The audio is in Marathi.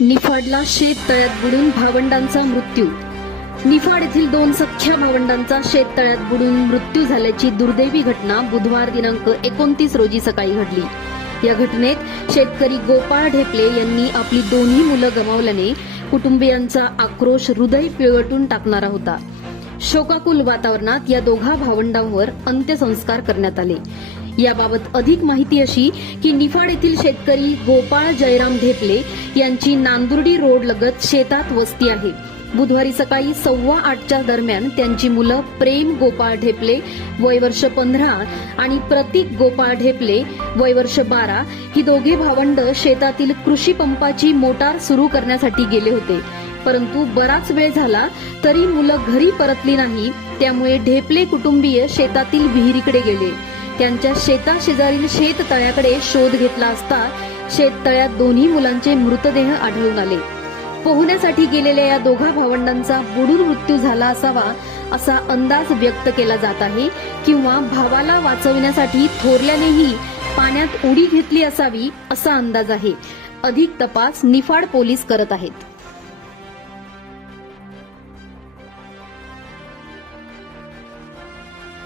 निफाडला शेत तळ्यात बुडून भावंडांचा मृत्यू. निफाड येथील दोन सख्ख्या भावंडांचा शेत तळ्यात बुडून मृत्यू झाल्याची दुर्दैवी घटना बुधवार दिनांक एकोणतीस रोजी सकाळी घडली. या घटनेत शेतकरी गोपाळ ढेपले यांनी आपली दोन्ही मुलं गमावल्याने कुटुंबियांचा आक्रोश हृदय पिळवटून टाकणारा होता. शोकाकुल वातावरणात या दोघा भावंडांवर अंत्यसंस्कार करण्यात आले. याबाबत अधिक माहिती अशी की निफाड येथील शेतकरी गोपाळ जयराम ढेपले यांची नांदुर्डी रोड लगत शेतात वस्ती आहे. बुधवारी सकाळी सव्वा आठच्या दरम्यान त्यांची मुलं प्रेम गोपाळ ढेपले वयवर्ष पंधरा आणि प्रतीक गोपाळ ढेपले वयवर्ष बारा ही दोघे भावंड शेतातील कृषी पंपाची मोटार सुरू करण्यासाठी गेले होते. परंतु बराच वेळ झाला तरी मुलं घरी परतली नाही त्यामुळे ढेपले कुटुंबीय शेतातील विहिरीकडे गेले. त्यांच्या शेताशेजारील शेत तळ्याकडे शोध घेतला असता शेततळ्यात दोन्ही मुलांचे मृतदेह आढळून आले. पोहण्यासाठी गेलेल्या या दोघा भावंडांचा बुडून मृत्यू झाला असावा असा अंदाज व्यक्त केला जात आहे किंवा भावाला वाचवण्यासाठी थोरल्यानेही पाण्यात उडी घेतली असावी असा अंदाज आहे. अधिक तपास निफाड पोलीस करत आहेत.